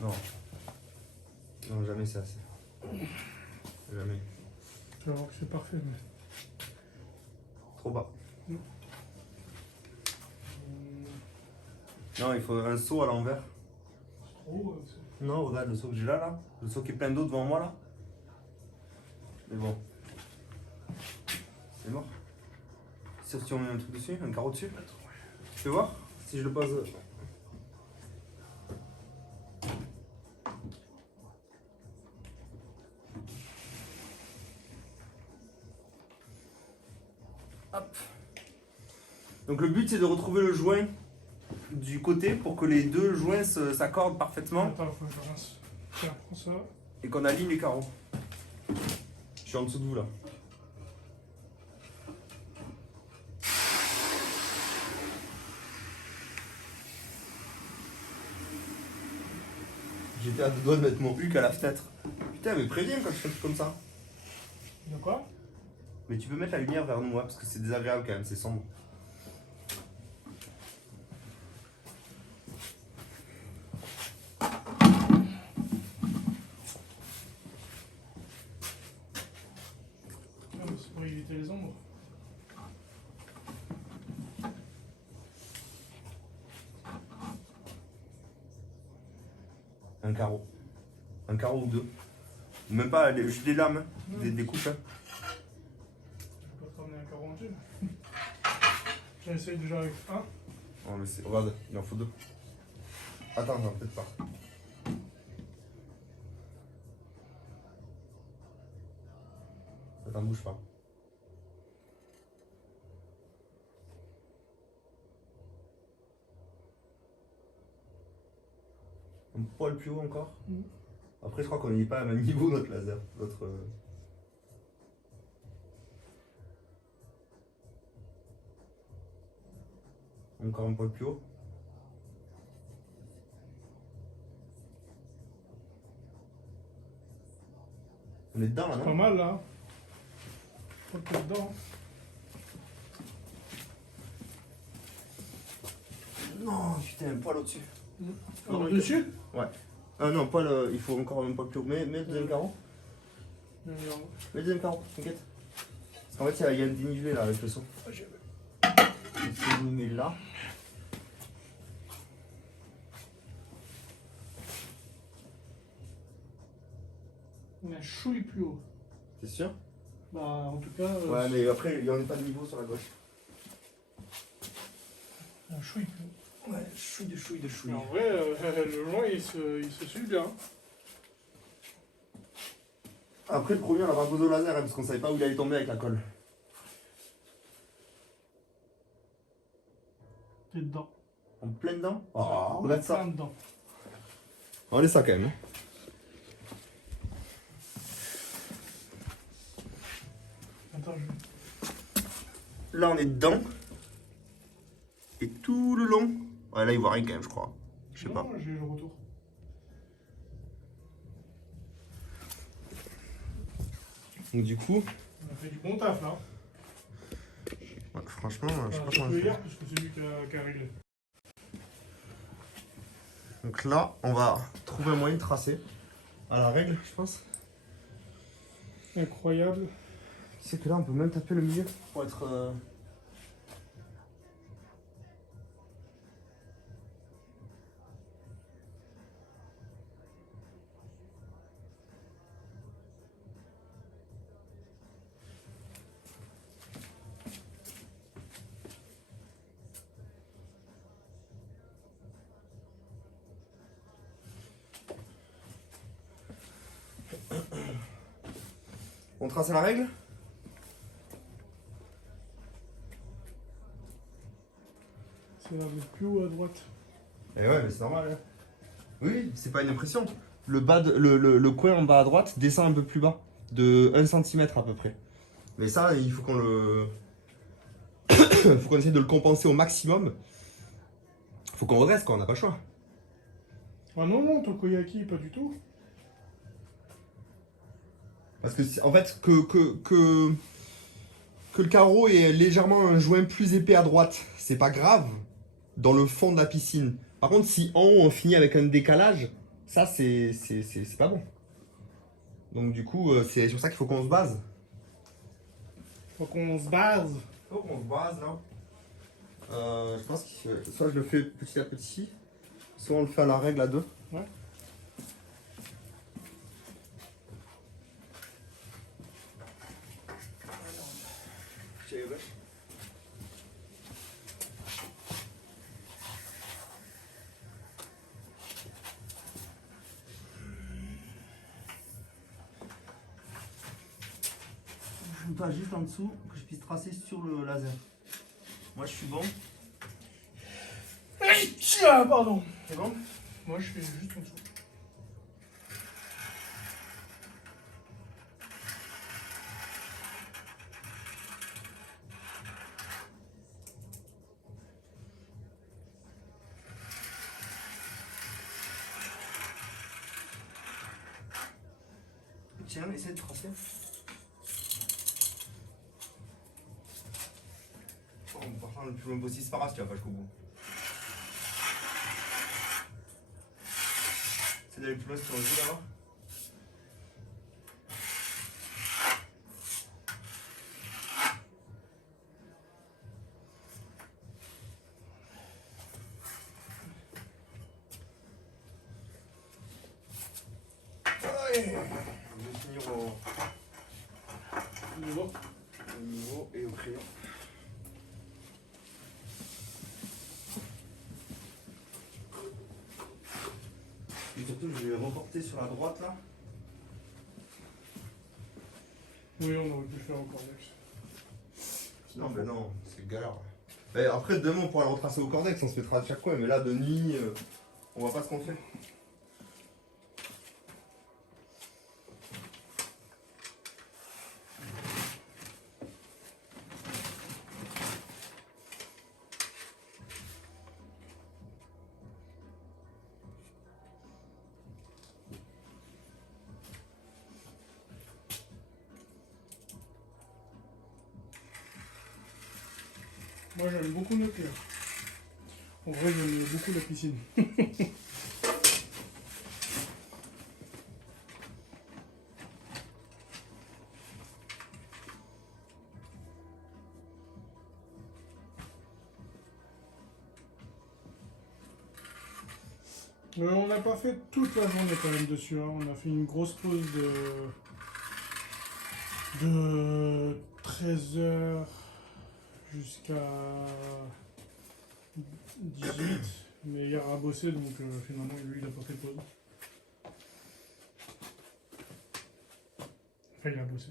Non. Non, jamais c'est assez. Jamais. Tu vas voir que c'est parfait. Mais... Trop bas. Mm. Non, il faut un seau à l'envers. Trop. Non, regarde le seau que j'ai là. Le seau qui est plein d'eau devant moi là. Mais bon. C'est mort. Si on met un truc dessus, un carreau dessus. Tu peux voir si je le pose. Hop. Donc le but c'est de retrouver le joint du côté pour que les deux joints s'accordent parfaitement. Attends, faut que je rince. Tiens, prends ça. Et qu'on aligne les carreaux. Je suis en dessous de vous là. J'étais à deux doigts de mettre mon huc à la fenêtre. Putain, mais préviens quand je fais un truc comme ça. De quoi? Mais tu peux mettre la lumière vers nous, parce que c'est désagréable quand même, c'est sombre. Ah, c'est pour éviter les ombres. Un carreau. Un carreau ou deux. Même pas, juste des lames, hein, des couches. Hein. Je vais pas te ramener un carreau entier. J'essaye déjà avec un. Oh, mais c'est. Regarde, il en faut deux. Attends, non, peut-être pas. Attends, bouge pas. Un poil plus haut encore. Après, je crois qu'on n'est pas à même niveau notre laser. Notre. Encore un poil plus haut. On est dedans là, Pas non? mal là. Faut que t'es dedans. Non, putain, un poil au-dessus. Alors, dessus? Ouais. Ah non, poil, il faut encore un poil plus haut. Mets le deuxième carreau. Mets le deuxième carreau, t'inquiète. Parce qu'en fait, il y a un dénivelé là avec le son. Si je me mets là. On a chouille plus haut. T'es sûr? Bah, en tout cas. Ouais, mais après, il n'y en a pas de niveau sur la gauche. Un chouille plus haut. Ouais, chouille de chouille de chouille. Mais en vrai, le joint il se suit bien. Après, le premier, on l'a pas posé au laser hein, parce qu'on savait pas où il allait tomber avec la colle. T'es dedans. En plein dedans? Oh, regarde ça. Plein dedans. On est ça quand même. Attends, Là, on est dedans. Et tout le long. Ouais, là, il voit rien quand même, je crois. Je sais pas. Non, j'ai eu le retour. Donc, du coup. On a fait du bon taf là. Ouais, franchement, je sais pas Je comment peux le faire. hier parce que c'est lui qui a réglé. Donc là, on va trouver un moyen de tracer. À la règle, je pense. Incroyable. Tu sais que là, on peut même taper le milieu pour être. On trace à la règle? C'est là le plus haut à droite. Eh ouais, mais c'est normal. Hein. Oui, c'est pas une impression. Le coin en bas à droite descend un peu plus bas, de 1 cm à peu près. Mais ça, il faut qu'on le. faut qu'on essaie de le compenser au maximum. Faut qu'on redresse, quoi, on n'a pas le choix. Ah non, non, Tokoyaki, pas du tout. Parce que, en fait, que le carreau ait légèrement un joint plus épais à droite, c'est pas grave dans le fond de la piscine. Par contre, si en haut on finit avec un décalage, Ça, c'est pas bon. Donc du coup, c'est sur ça qu'il faut qu'on se base. Faut qu'on se base. Faut qu'on se base là. Je pense que soit je le fais petit à petit, soit on le fait à la règle à deux. Ouais. Je pas juste en dessous que je puisse tracer sur le laser. Moi je suis bon. Ah, pardon. C'est bon? Moi je fais juste en dessous. Tiens, essaie de tracer. On va faire le plus loin possible, c'est pas grave si tu vas pas jusqu'au bout. C'est d'aller plus loin si tu veux là-bas. Je vais finir au niveau et au crayon. Et surtout, je vais reporter sur la droite là. Oui, on aurait pu le faire au cordex. Non, mais non, c'est galère. Et après, demain, on pourra le retracer au cordex, on se mettra de chaque coin. Mais là, de nuit, on voit pas ce qu'on fait. Moi j'aime beaucoup notre cœur. En vrai, j'aime beaucoup la piscine. On n'a pas fait toute la journée quand même dessus. Hein. On a fait une grosse pause de 13h jusqu'à 18. Mais hier a bossé donc finalement lui il a pas fait de pause. Enfin il a bossé.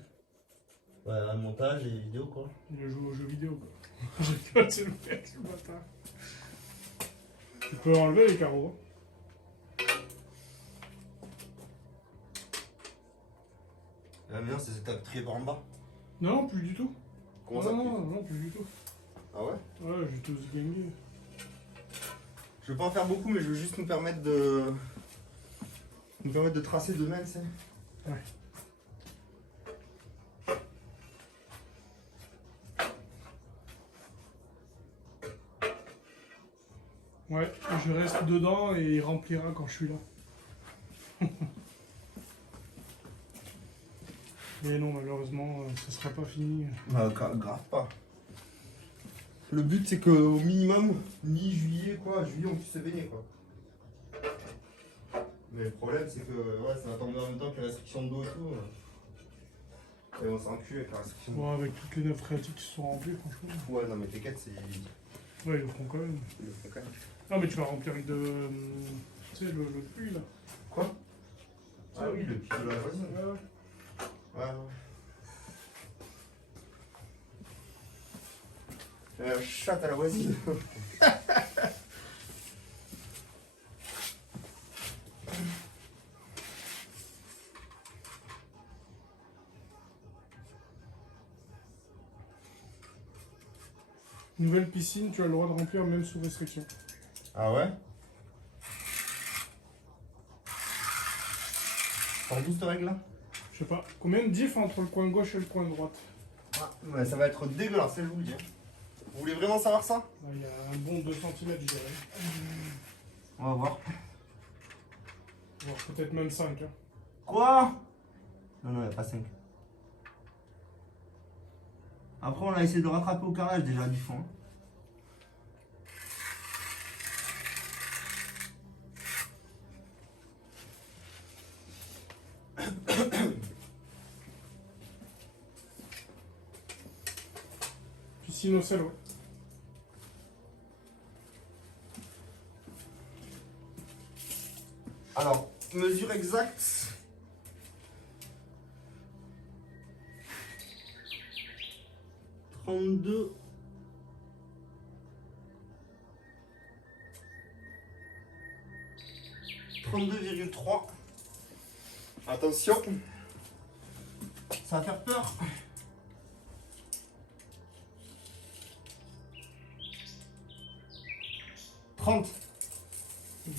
Ouais, un montage et vidéo quoi. Il a joué aux jeux vidéo quoi. J'ai pas c'est le mec ce matin. Tu peux enlever les carreaux. La meilleure, c'est cette trier par en bas. Non, plus du tout. Comment non, ça non, plus du tout. Ah ouais? Ouais, j'ai tous gagné. Je veux pas en faire beaucoup, mais je veux juste nous permettre de tracer demain, tu sais. Ouais. Ouais, je reste dedans et il remplira quand je suis là. Mais non, malheureusement, ce sera pas fini. Grave pas. Le but, c'est qu'au minimum, mi-juillet, quoi, juillet, on puisse se baigner, quoi. Mais le problème, c'est que ouais, ça va tomber en même temps que la restriction d'eau et tout. Et on s'encule avec la restriction d'eau. Bon, avec toutes les nappes phréatiques qui sont remplies, franchement. Ouais, non, mais t'inquiète, c'est. Ouais, ils le feront quand même. Ils le font quand même. Non, mais tu vas remplir de. Tu sais, le puits là. Quoi? Ah oui, le puits de la voisine. Ouais, ouais. Ouais, ouais. Chatte à la voisine. Nouvelle piscine, tu as le droit de remplir même sous restriction. Ah ouais? Par d'où cette règle là? Je sais pas. Combien de diff entre le coin gauche et le coin droite? Ah, ouais, ça va être dégueulasse, je vous le dis. Vous voulez vraiment savoir ça? Il y a un bon 2 cm, je dirais. On va voir. Voire peut-être même 5. Hein. Quoi? Non, non, il n'y a pas 5. Après, on a essayé de rattraper au carrelage déjà du fond. Piscine au sel, ouais. Alors, mesure exacte. 32. 32,3. Attention. Ça va faire peur. Trente.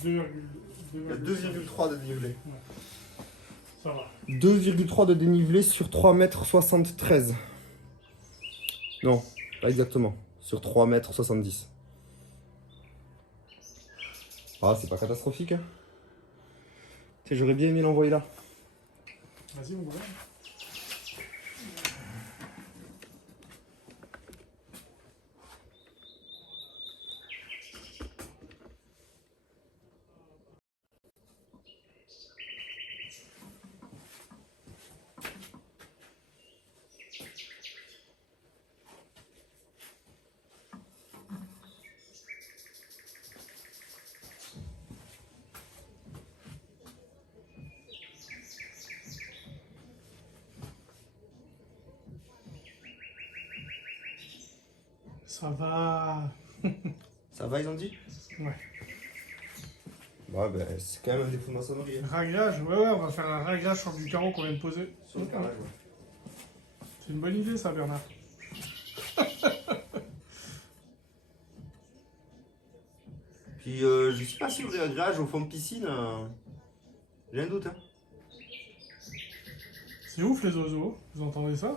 2,3 de dénivelé. Ça va. 2,3 de dénivelé sur 3,73 m. Non, pas exactement. Sur 3,70 m. Ah, c'est pas catastrophique. Hein. J'aurais bien aimé l'envoyer là. Vas-y, on va. Ça va. Ça va, ils ont dit? Ouais. Ouais, bah, c'est quand même un défaut de maçonnerie. Hein. Réglage, ouais, on va faire un réglage sur du carreau qu'on vient de poser. Sur le carrelage, ouais. C'est une bonne idée, ça, Bernard. Puis, je suis pas sûr du réglage au fond de piscine. J'ai un doute. Hein. C'est ouf, les oiseaux. Vous entendez ça?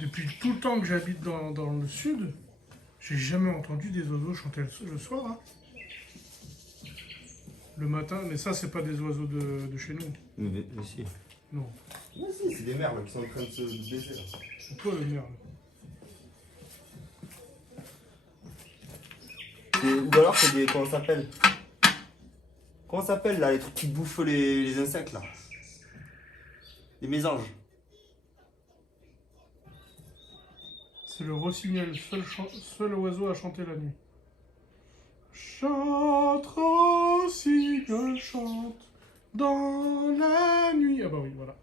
Depuis tout le temps que j'habite dans le sud, j'ai jamais entendu des oiseaux chanter le soir. Hein. Le matin, mais ça, c'est pas des oiseaux de chez nous. Mais si. Non. Mais si, c'est des merles qui sont en train de se baisser là. C'est toi le merde. Ou alors c'est des. Comment ça s'appelle? Comment ça s'appelle là, les trucs qui bouffent les insectes là? Les mésanges. C'est le rossignol, seul oiseau à chanter la nuit. Chante, rossignol, chante dans la nuit. Ah bah oui, voilà.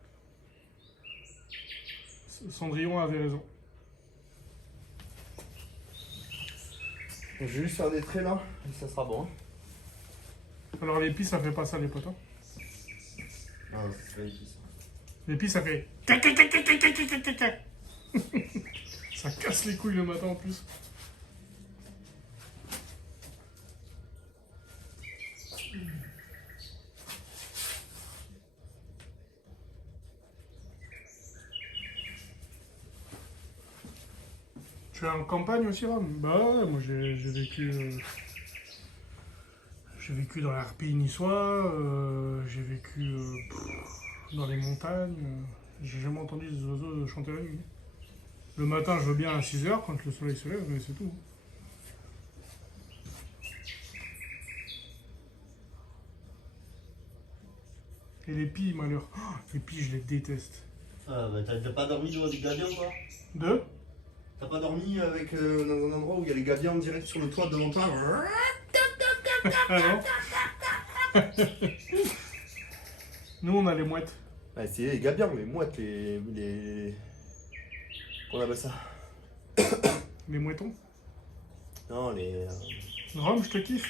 Cendrillon avait raison. Je vais juste faire des traits là, et ça sera bon. Hein. Alors l'épi, ça fait pas ça, les potes. Hein. Ah, c'est pas ici ça. L'épi, ça fait... Ça casse les couilles le matin en plus. Tu es en campagne aussi, Ram? Bah ouais, moi j'ai vécu... j'ai vécu dans l'Arpi niçois, j'ai vécu dans les montagnes. J'ai jamais entendu des oiseaux chanter la nuit. Le matin, je veux bien à 6h quand le soleil se lève, mais c'est tout. Et les pies, malheur. Oh, les pies, je les déteste. Ah, bah t'as pas dormi dans des gabions quoi? Deux? T'as pas dormi avec, dans un endroit où il y a les gabions en direct sur le toit devant toi? Ah non. Nous, on a les mouettes. Ouais, c'est les gabions, les mouettes, les... Qu'on appelle ça? Les mouettons. Non, les... Rome, je te kiffe.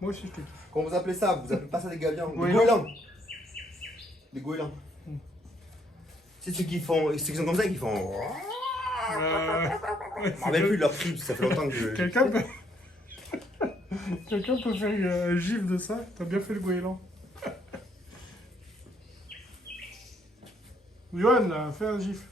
Moi aussi, je te kiffe. Comment vous appelez ça? Vous appelez pas ça des gabions? Des Goélands. goélands. Des goélands. Mm. C'est ceux qui font... Ceux qui sont comme ça, qui font... Ouais, Je me rappelle plus de leur cri, ça fait longtemps que je... Quelqu'un peut... Quelqu'un peut faire un gif de ça? T'as bien fait le goéland. Johan, là, fais un gif.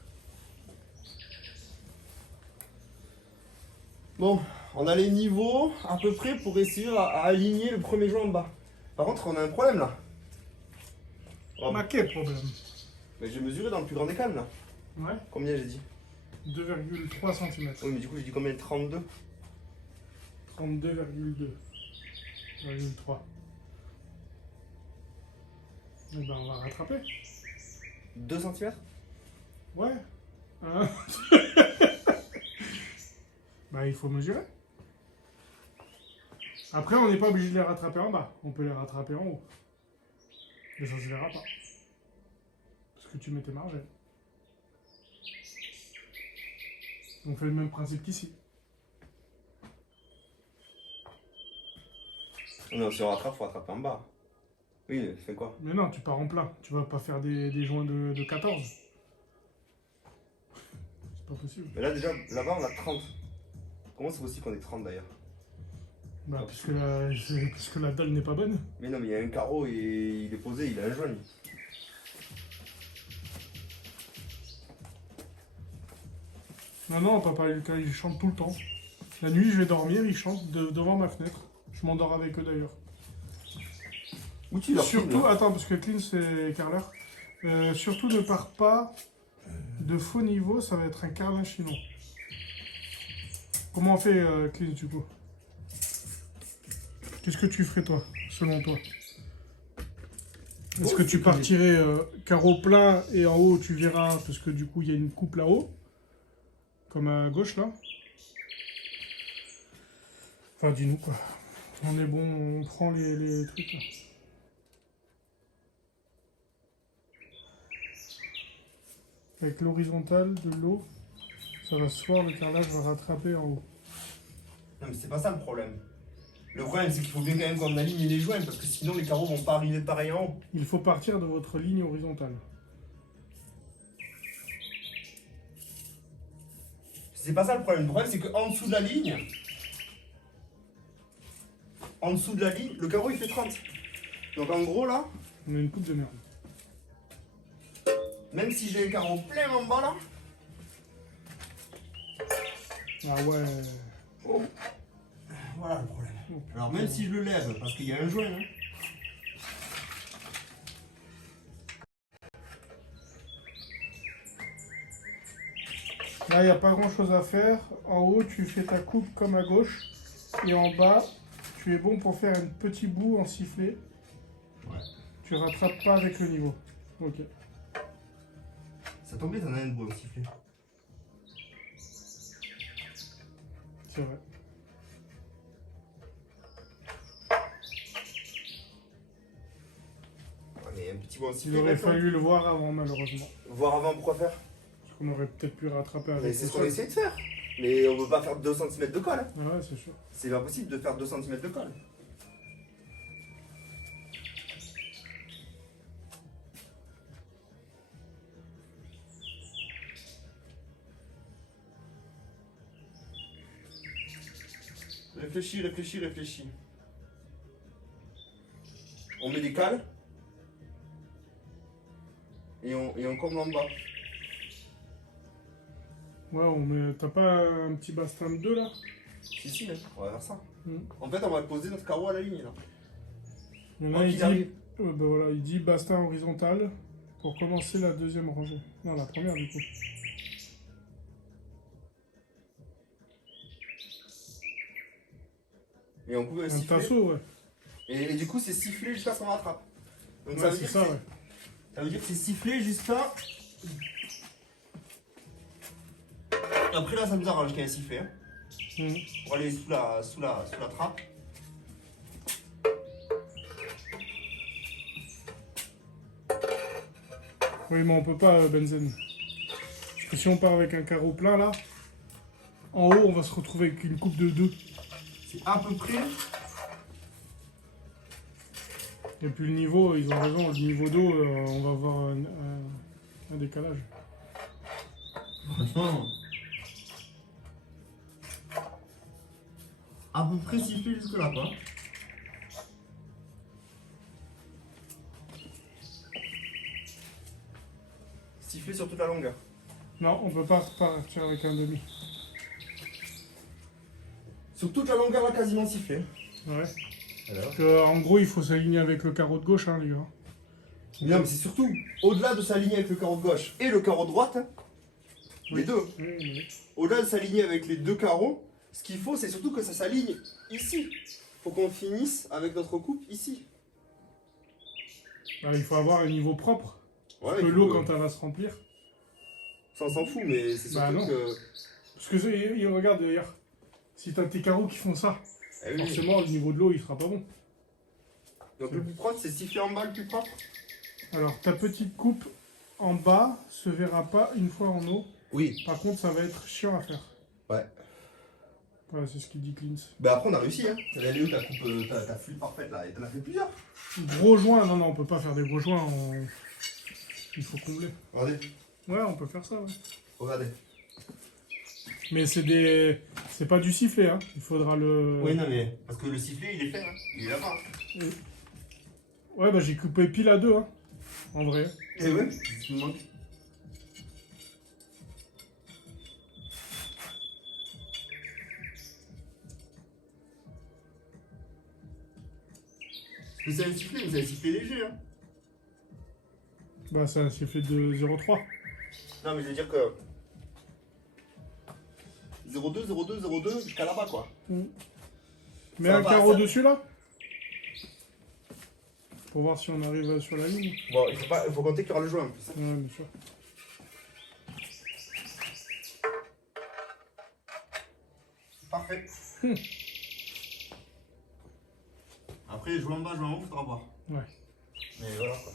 Bon, On a les niveaux à peu près pour essayer à aligner le premier joint en bas. Par contre, on a un problème là. Oh. Ma quel problème? Mais j'ai mesuré dans le plus grand des calmes là. Ouais. Combien j'ai dit? 2,3 cm. Oui, mais du coup, j'ai dit combien? 32. 32,2,3. Eh ben, on va rattraper. 2 cm? Ouais. Hein. Bah, il faut mesurer. Après, on n'est pas obligé de les rattraper en bas. On peut les rattraper en haut. Mais ça se verra pas. Parce que tu mets tes margelles. On fait le même principe qu'ici. Non, si on rattrape, faut rattraper en bas. Oui, fais quoi? Mais non, tu pars en plein. Tu vas pas faire des joints de 14. C'est pas possible. Mais là, déjà, là-bas, on a 30. Comment c'est possible qu'on ait 30 d'ailleurs? Bah, puisque la dalle n'est pas bonne. Mais non, mais il y a un carreau et il est posé, il a un joint. Lui. Non, papa, il chante tout le temps. La nuit, je vais dormir, il chante devant ma fenêtre. Je m'endors avec eux d'ailleurs. Où tu l'as Surtout, pris, attends, parce que Clean c'est carreleur. Surtout ne pars pas de faux niveau, ça va être un carlin chinois. Comment on fait Clean du coup? Qu'est-ce que tu ferais toi, selon toi? Est-ce que tu partirais carreau plein et en haut tu verras, parce que du coup il y a une coupe là-haut, comme à gauche là. Enfin dis-nous quoi. On est bon, on prend les trucs là. Avec l'horizontale de l'eau, ça va se voir, le carrelage va rattraper en haut. Non, mais c'est pas ça le problème. Le problème, c'est qu'il faut bien quand même qu'on aligne les joints, parce que sinon les carreaux vont pas arriver pareil en haut. Il faut partir de votre ligne horizontale. C'est pas ça le problème. Le problème, c'est qu'en dessous de la ligne, le carreau il fait 30. Donc en gros là, On a une coupe de merde. même si j'ai un carreau plein en bas là, Ah ouais. oh, voilà le problème. Alors même si je le lève, parce qu'il y a un joint, hein, Là, il n'y a pas grand chose à faire. En haut, tu fais ta coupe comme à gauche. Et en bas, tu es bon pour faire un petit bout en sifflet. Ouais. Tu rattrapes pas avec le niveau. Ok. Ça tombe bien, t'en as un beau sifflet. C'est vrai. Ouais, mais un petit bon Il sifflet. aurait fallu le voir avant, malheureusement. Voir avant, pourquoi faire? Parce qu'on aurait peut-être pu rattraper Mais avec c'est le ce qu'on sol. essaie de faire. Mais on veut pas faire 2 cm de colle. Hein. Ah ouais, c'est sûr. C'est pas possible de faire 2 cm de colle. Réfléchis, réfléchis, réfléchis. On met des cales. Et on comble en bas. Ouais, on met... T'as pas un petit bastin de 2 là? Si, hein, on va faire ça. Mm. En fait, on va poser notre carreau à la ligne là. Il y en Quoi a, il qu'il dit... arrive. ben voilà, il dit bastin horizontal pour commencer la deuxième rangée. Non, la première du coup. Et on coupe un Un sifflet. tasseau, ouais. Et du coup, c'est sifflé jusqu'à ce qu'on rattrape. Donc Ouais, c'est ça, ouais. ça veut dire que c'est sifflé jusqu'à. Après là, ça nous arrange qu'il y ait un sifflet. Hein. Mm. Pour aller sous la trappe. Oui, mais on peut pas, Benzen. Parce que si on part avec un carreau plein, là, en haut, on va se retrouver avec une coupe de 2. C'est à peu près. Et puis le niveau, ils ont raison, le niveau d'eau, on va avoir un décalage. Franchement. À peu près sifflé jusque là, quoi. Sifflé sur toute la longueur. Non, on peut pas partir avec un demi. Sur toute la longueur, là, quasiment sifflé. Ouais. Alors. Donc, en gros, il faut s'aligner avec le carreau de gauche, hein, les gars. Non, mais c'est surtout au-delà de s'aligner avec le carreau de gauche et le carreau de droite, hein, Oui. les deux. Oui, oui. Au-delà de s'aligner avec les deux carreaux, ce qu'il faut, c'est surtout que ça s'aligne ici. Faut qu'on finisse avec notre coupe ici. Bah, il faut avoir un niveau propre. Ouais, Parce que il faut l'eau, que- quand elle va se remplir. Ça, on s'en fout, mais c'est Bah, surtout non. que. Parce que regarde d'ailleurs, si t'as tes carreaux qui font ça, Eh oui. forcément le niveau de l'eau il sera pas bon. Donc le plus propre, c'est siffler en bas le plus propre. Alors ta petite coupe en bas se verra pas une fois en eau. Oui. Par contre ça va être chiant à faire. Ouais. Voilà, c'est ce qu'il dit Clint. Bah après, on a réussi, hein. Elle est où ta coupe, ta flûte parfaite là? Et t'en as fait plusieurs. Gros joints, non, on peut pas faire des gros joints. Il faut combler. Regardez, Ouais, on peut faire ça, ouais. regardez. Mais c'est pas du sifflet, hein. Il faudra le. Oui, non, mais. Parce que le sifflet, il est fait, hein. Il est là-bas. Ouais, bah j'ai coupé pile à deux, hein. En vrai. Et ouais, c'est ce qui me manque. Vous avez sifflé léger, hein. Bah c'est un sifflet de 0,3. Non, mais je veux dire que. 0,2, 0,2, 0,2 jusqu'à là-bas, quoi. Mais Ça un va, carreau ça- dessus là. Pour voir si on arrive sur la ligne. Bon, il faut compter qu'il y aura le joint en plus. Ouais, bien sûr. Parfait. Après, jouer en bas, jouer en haut, faudra voir. Ouais. Mais voilà quoi.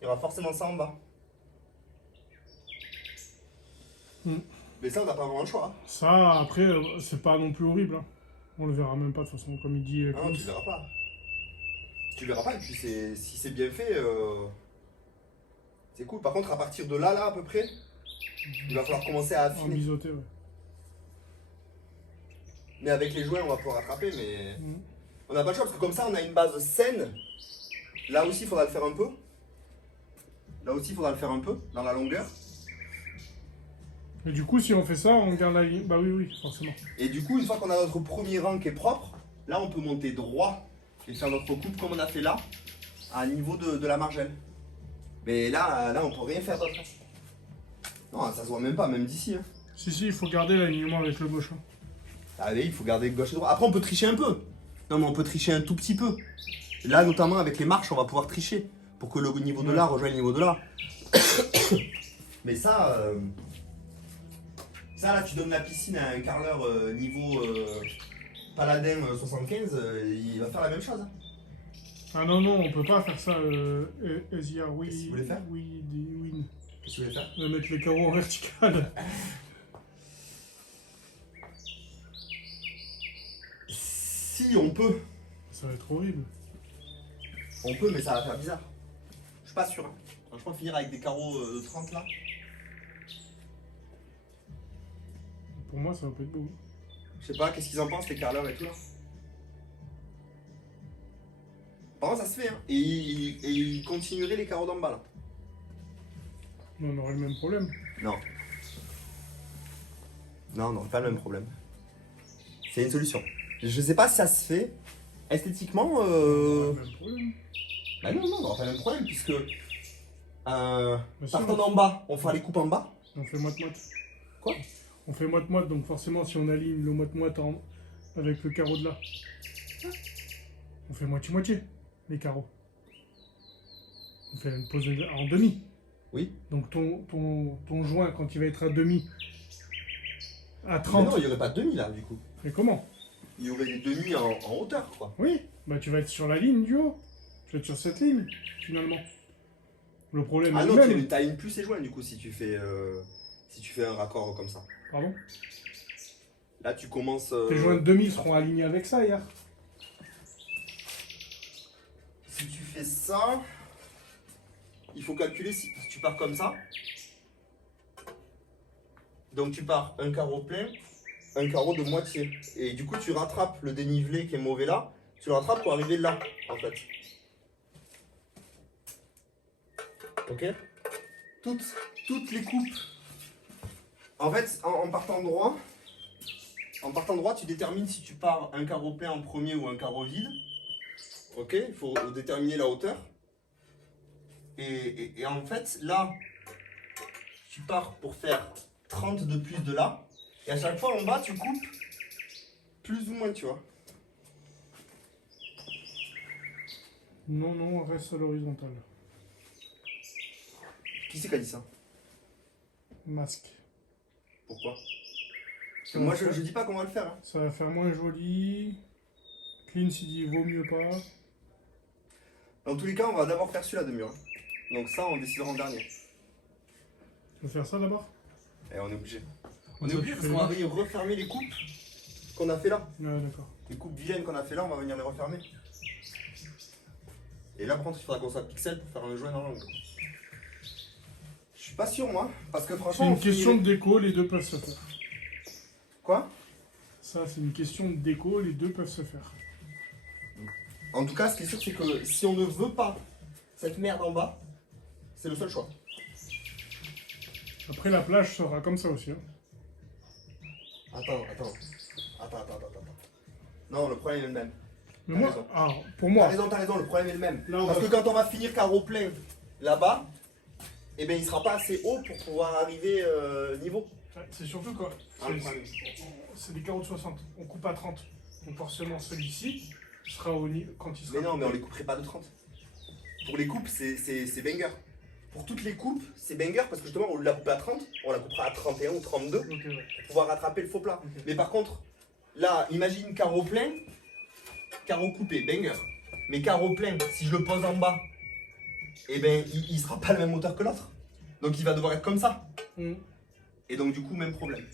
Il y aura forcément ça en bas. Mais ça, on n'a pas vraiment le choix. Ça, après, c'est pas non plus horrible. Hein. On le verra même pas de toute façon, comme il dit. Ah non, tu verras pas. Tu verras pas, et puis si c'est bien fait, c'est cool. Par contre, à partir de là, à peu près, il va falloir commencer à En affiner. biseauté, ouais. Mais avec les joints, on va pouvoir rattraper, mais Mhm. on n'a pas le choix parce que comme ça, on a une base saine. Là aussi, il faudra le faire un peu. Là aussi, il faudra le faire un peu, dans la longueur. Et du coup, si on fait ça, on garde la ligne. Bah oui, oui, forcément. Et du coup, une fois qu'on a notre premier rang qui est propre, là, on peut monter droit et faire notre coupe comme on a fait là, à niveau de la margelle. Mais là, on peut rien faire d'autre. Non, ça se voit même pas, même d'ici. Hein. Si, si, il faut garder l'alignement avec le gauche. Hein. Ah oui, il faut garder gauche et droite. Après, on peut tricher un peu. Non, mais on peut tricher un tout petit peu. Là, notamment avec les marches, on va pouvoir tricher pour que le niveau de là rejoigne le niveau de là. Mais ça, là, tu donnes la piscine à un carreleur niveau Paladin 75, il va faire la même chose. Hein. Ah non, non, on peut pas faire ça. Ezia, oui. Qu'est-ce que vous voulez faire Oui, win. Qu'est-ce que tu veux faire? On va mettre les carreaux en vertical. Si, on peut. Ça va être horrible. On peut, mais ça va faire bizarre. Je suis pas sûr. Hein. Franchement, finir avec des carreaux de 30 là. Pour moi, ça va pas être beau. Je sais pas, qu'est-ce qu'ils en pensent, les carreleurs et tout là. Par contre, ça se fait, hein. Et ils continueraient les carreaux d'en bas là. On aurait le même problème. Non. Non, non, pas le même problème. C'est une solution. Je sais pas si ça se fait. Esthétiquement, On aurait le même problème. bah non, non, on aura pas le même problème puisque. si, Partant on- d'en bas, on fera les coupes en bas. On fait moite-moite. Quoi? On fait moite-moite, donc forcément, si on aligne le moite-moite avec le carreau de là, on fait moitié-moitié, les carreaux. On fait une pose en demi. Oui. Donc ton joint, quand il va être à demi, à Mais 30, non, il y aurait pas de demi là du coup. mais comment? Il y aurait des demi en hauteur quoi. Oui, bah tu vas être sur la ligne du haut. Tu vas être sur cette ligne, finalement. Le problème Ah est non, le même. tu alignes plus les joints du coup si tu fais un raccord comme ça. Pardon? Là tu commences. Tes joints de demi seront alignés avec ça, hier. Si tu fais ça, il faut calculer si tu pars comme ça. Donc tu pars un carreau plein, un carreau de moitié. Et du coup tu rattrapes le dénivelé qui est mauvais là, tu le rattrapes pour arriver là en fait. Ok? Toutes les coupes. En fait, en partant droit, En partant droit, tu détermines si tu pars un carreau plein en premier ou un carreau vide. Ok, il faut déterminer la hauteur. Et en fait, là, tu pars pour faire 30 de plus de là. Et à chaque fois en bas, tu coupes plus ou moins, tu vois. Non, non, reste à l'horizontale. Qui c'est qui a dit ça? Masque. Pourquoi? Parce que moi, je dis pas qu'on va le faire. Hein. Ça va faire moins joli. Clean s'il dit vaut mieux pas. Dans tous les cas, on va d'abord faire celui-là de mur. Hein. Donc ça, on décidera en dernier. Tu veux faire ça d'abord? Et on est obligé. On Comme est ça, obligé tu parce fais qu'on va le venir refermer les coupes qu'on a fait là. Ouais, d'accord. Les coupes vilaines qu'on a fait là, on va venir les refermer. Et là, par contre, il faudra qu'on soit pixel pour faire un joint dans l'angle. Je suis pas sûr, moi, parce que C'est franchement. une on finit question les- de déco, les deux peuvent se faire. Quoi? Ça, c'est une question de déco, les deux peuvent se faire. En tout cas, ce qui est sûr, c'est que si on ne veut pas cette merde en bas, c'est le seul choix. Après, la plage sera comme ça aussi. Hein. Attends. Non, le problème est le même. Mais T'as moi, raison. alors, pour T'as moi, raison, le problème est le même. Là, on Parce va- que quand on va finir carreau plein là-bas, eh ben, il sera pas assez haut pour pouvoir arriver niveau. c'est surtout quoi Ah, le problème. c'est des carreaux de 60. On coupe à 30. Donc forcément, celui-ci sera au niveau quand il sera. Mais non, mais on les couperait pas de 30. Pour les coupes, c'est banger. Pour toutes les coupes, c'est banger parce que justement, on la coupe à 30, on la coupera à 31 ou 32 Ok, ouais. pour pouvoir rattraper le faux plat. Ok. Mais par contre, là, imagine carreau plein, carreau coupé, banger. Mais carreau plein, si je le pose en bas, eh ben, il sera pas la même hauteur que l'autre. Donc il va devoir être comme ça. Mm. Et donc du coup, même problème.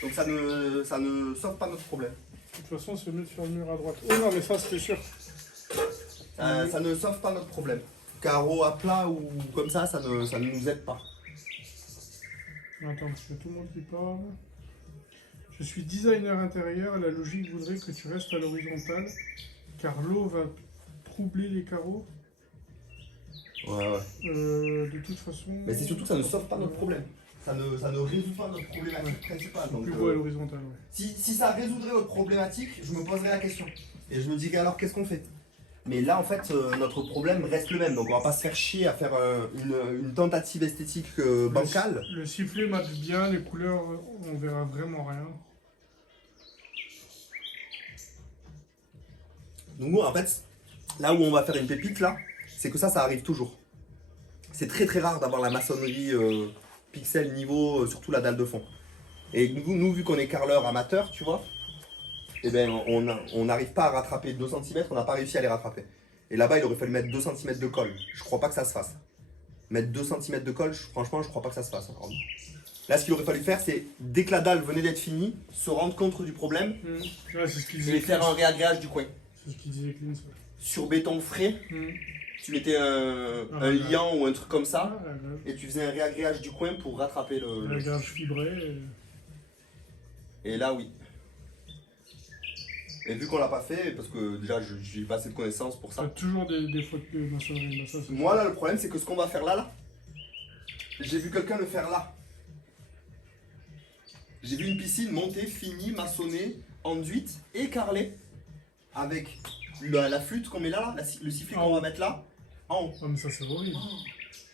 Donc ça ne sauve pas notre problème. De toute façon, c'est mieux de faire le mur à droite. Oh non, mais ça, c'était sûr. Ça ne sauve pas notre problème. Carreau à plat ou comme ça ne nous aide pas. Attends, parce qu'il y a tout le monde qui parle. Je suis designer intérieur, la logique voudrait que tu restes à l'horizontale, car l'eau va troubler les carreaux. Ouais. De toute façon... Mais c'est surtout que ça ne sauve pas notre problème. Ça ne résout pas notre problématique principale. Donc, Plus beau à l'horizontale, ouais. si ça résoudrait notre problématique, je me poserais la question. Et je me dirais alors qu'est-ce qu'on fait? Mais là en fait notre problème reste le même. Donc on va pas se faire chier à faire une tentative esthétique bancale. Le sifflet match bien, les couleurs, on verra vraiment rien. Donc nous en fait, là où on va faire une pépite là, c'est que ça arrive toujours. C'est très très rare d'avoir la maçonnerie pixel niveau, surtout la dalle de fond. Et nous vu qu'on est carreleur amateur, tu vois, eh ben on n'arrive pas à rattraper 2 cm, on n'a pas réussi à les rattraper. Et là-bas il aurait fallu mettre 2 cm de colle. Je crois pas que ça se fasse. Mettre 2 cm de colle, franchement je crois pas que ça se fasse. Alors, là ce qu'il aurait fallu faire c'est, dès que la dalle venait d'être finie, se rendre compte du problème Ouais, c'est ce qu'il et disait. faire un réagréage du coin. C'est ce qu'il disait Clean, ça. Sur béton frais, Mm. tu mettais un liant ou un truc comme ça. Ah, Et tu faisais un réagréage du coin pour rattraper le... la gage fibrée. Et là, oui. Et vu qu'on l'a pas fait, parce que déjà, j'ai pas assez de connaissances pour T'as ça. toujours des fautes de maçonnerie. Mais ça, c'est- Moi, là, le problème, c'est que ce qu'on va faire là, j'ai vu quelqu'un le faire là. J'ai vu une piscine montée, finie, maçonnée, enduite et carrelée. Avec la flûte qu'on met là, le sifflet qu'on va mettre là, en haut. Ah, mais ça, c'est horrible.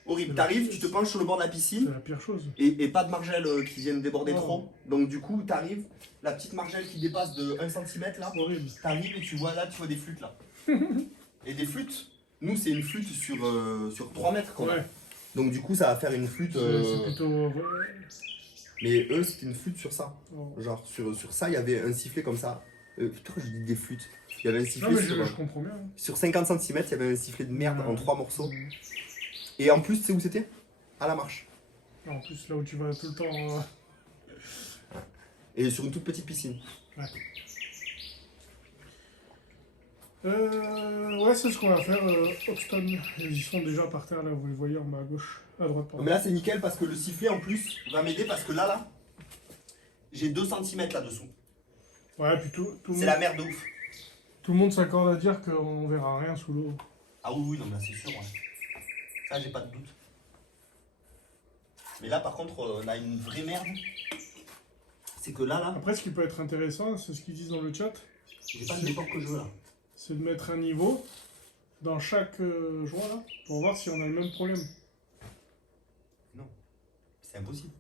Horrible. T'arrives, tu te penches sur le bord de la C'est piscine. la pire chose. Et pas de margelle qui viennent déborder Oh. trop. Donc du coup, t'arrives, la petite margelle qui dépasse de 1 cm là, Horrible. t'arrives et tu vois là, tu vois des flûtes là. Et des flûtes, nous c'est une flûte sur 3 mètres qu'on a. Ouais. Donc du coup, ça va faire une flûte. C'est plutôt. Mais eux, c'était une flûte sur ça. Oh. Genre sur ça, il y avait un sifflet comme ça. Putain, je dis des flûtes. Il y avait un Non, sifflet mais sur, je comprends bien. sur 50 cm, il y avait un sifflet de merde en 3 morceaux. Mm. Et en plus, tu sais où c'était? À la marche. En plus, là où tu vas tout le temps. Et sur une toute petite piscine. Ouais, c'est ce qu'on va faire. Hoxton, ils sont déjà par terre là, vous les voyez en bas à gauche, à droite. Pardon. Mais là, c'est nickel parce que le sifflet en plus va m'aider parce que là, j'ai 2 cm là-dessous. Ouais, puis tout le C'est monde, la merde de ouf. tout le monde s'accorde à dire qu'on verra rien sous l'eau. Ah oui, non, mais là, c'est sûr. Ouais. Ça, j'ai pas de doute. Mais là, par contre, on a une vraie merde. c'est que là, Après, ce qui peut être intéressant, c'est ce qu'ils disent dans le chat, j'ai pas n'importe quoi jouer là. c'est de mettre un niveau dans chaque joint là, pour voir si on a le même problème. C'est impossible.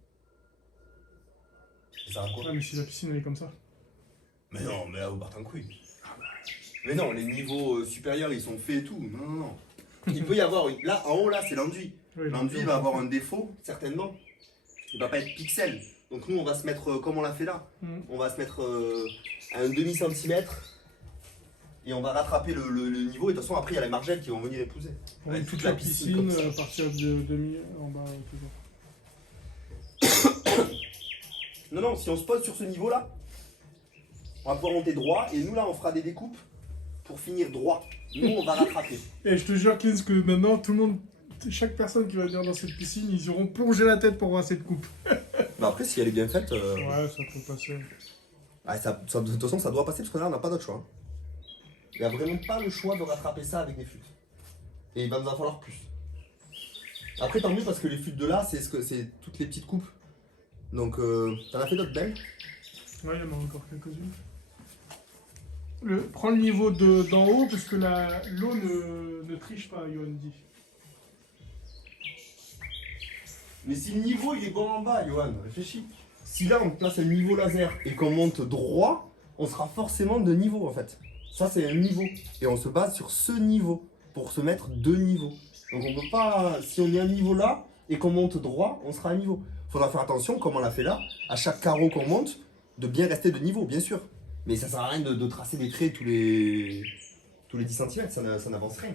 Ça sert à quoi? Ah, mais si la piscine elle est comme ça. Mais non, mais là, vous partez en couille. Mais non, les niveaux supérieurs, ils sont faits et tout. Non, non, non. Il peut y avoir une... Là, en haut, là, c'est l'enduit. Oui, L'enduit va avoir un défaut, certainement. Il va pas être pixel. Donc nous, on va se mettre, comme on l'a fait là, on va se mettre à un demi-centimètre. Et on va rattraper le niveau. Et de toute façon, après, il y a les margelles qui vont venir épouser. On Ouais, toute la piscine comme ça. à partir de demi en bas toujours. Non, non, si on se pose sur ce niveau-là, on va pouvoir monter droit. Et nous, là, on fera des découpes pour finir droit. Nous, on va rattraper. Et je te jure, Clins, que maintenant, tout le monde, chaque personne qui va venir dans cette piscine, ils iront plonger la tête pour voir cette coupe. Bah après, si elle est bien faite, Ouais, ça peut passer. ah, de toute façon, ça doit passer parce que là, on n'a pas d'autre choix. Il n'y a vraiment pas le choix de rattraper ça avec des flûtes. Et il va nous en falloir plus. Après, tant mieux parce que les flûtes de là, c'est toutes les petites coupes. Donc, t'en as fait d'autres belles? Ouais, il y en a encore quelques-unes. Prends le niveau d'en haut, parce que l'eau ne triche pas, Yohan dit. Mais si le niveau il est bon en bas, Johan, réfléchis. Si là on place un niveau laser et qu'on monte droit, on sera forcément de niveau en fait. Ça c'est un niveau. Et on se base sur ce niveau pour se mettre deux niveaux. Donc on peut pas. Si on est à un niveau là et qu'on monte droit, on sera à niveau. Faudra faire attention, comme on l'a fait là, à chaque carreau qu'on monte, de bien rester de niveau, bien sûr. Mais ça sert à rien de tracer des traits tous les 10 cm, ça n'avance rien.